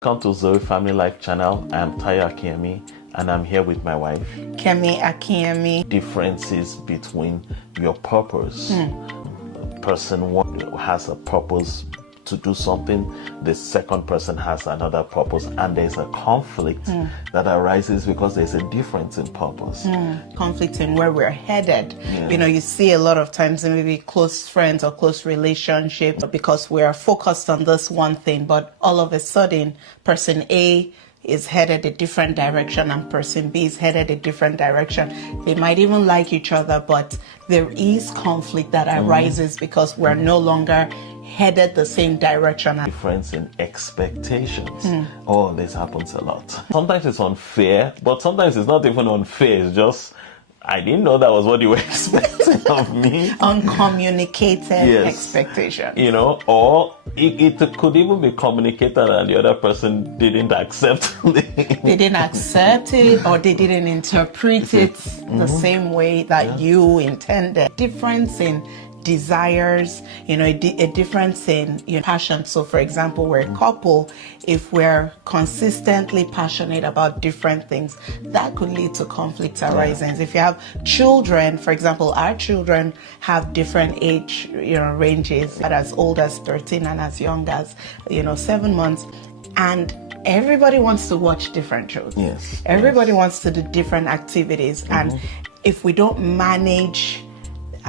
Welcome to Zoe Family Life channel. I'm Tayo Akiemi and I'm here with my wife, Kemi Akiemi. Differences between your purpose. Person one has a purpose to do something, the second person has another purpose, and there's a conflict that arises because there's a difference in purpose. Conflict in where we're headed. Yeah. You know, you see a lot of times in maybe close friends or close relationships because we are focused on this one thing, but all of a sudden, person A is headed a different direction and person B is headed a different direction. They might even like each other, but there is conflict that arises because we're no longer headed the same direction. Difference in expectations. Oh, this happens a lot. Sometimes it's unfair, but sometimes it's not even unfair. It's just, I didn't know that was what you were expecting of me. Uncommunicated expectation. You know, or it could even be communicated and the other person didn't accept it. They didn't accept it or they didn't interpret it the same way that you intended. Difference in desires, you know, a difference in passion. So for example, we're a couple, if we're consistently passionate about different things, that could lead to conflict arising. If you have children, for example, our children have different age, ranges, as old as 13 and as young as, 7 months. And everybody wants to watch different shows. Yes. Everybody wants to do different activities. And if we don't manage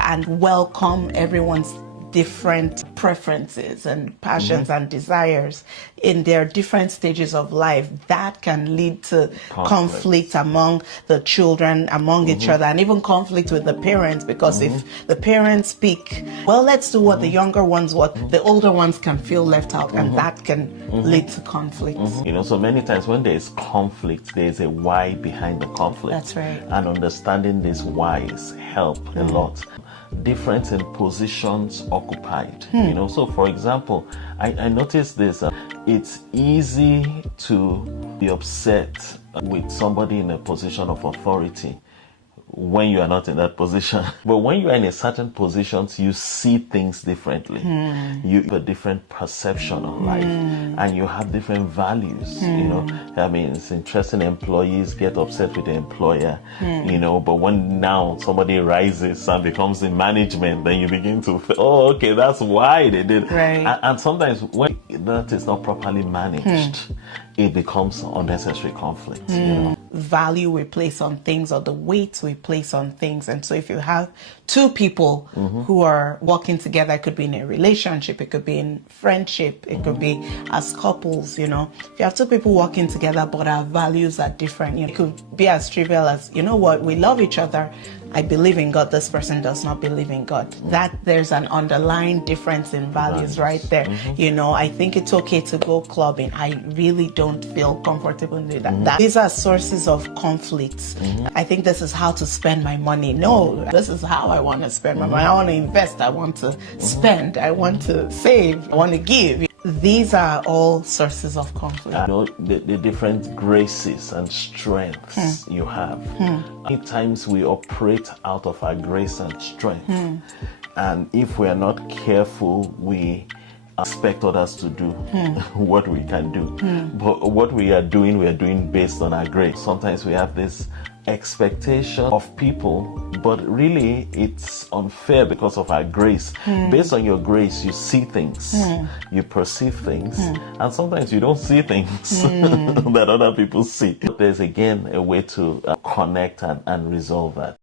and welcome everyone's different preferences and passions and desires in their different stages of life, that can lead to conflict among the children, among each other, and even conflict with the parents, because if the parents speak, well, let's do what the younger ones want, the older ones can feel left out, and that can lead to conflict. You know, so many times when there is conflict, there is a why behind the conflict. That's right. And understanding these whys help a lot. Difference in positions occupied. You know, so for example, I noticed this. It's easy to be upset with somebody in a position of authority when you are not in that position. But when you are in a certain position, you see things differently. You have a different perception of life and you have different values. You know, I mean, it's interesting, employees get upset with the employer, but when now somebody rises and becomes in management, then you begin to feel, oh, okay, that's why they did. Right. And sometimes when that is not properly managed, it becomes unnecessary conflict. You know? Value we place on things or the weight we place on things. And so if you have two people who are working together, it could be in a relationship, it could be in friendship, it could be as couples, if you have two people working together but our values are different, it could be as trivial as, you know what, we love each other, I believe in God, this person does not believe in God. That there's an underlying difference in values right there. I think it's okay to go clubbing. I really don't feel comfortable with that. These are sources of conflicts. I think this is how to spend my money. No, this is how I want to spend my money. I want to invest. I want to spend. I want to save. I want to give. These are all sources of conflict. You know, the different graces and strengths you have. Many times we operate out of our grace and strength. And if we are not careful, we expect others to do what we can do. But what we are doing based on our grace. Sometimes we have this expectation of people, but really it's unfair because of our grace. Based on your grace, you see things, you perceive things, and sometimes you don't see things that other people see. There's again a way to connect and resolve that.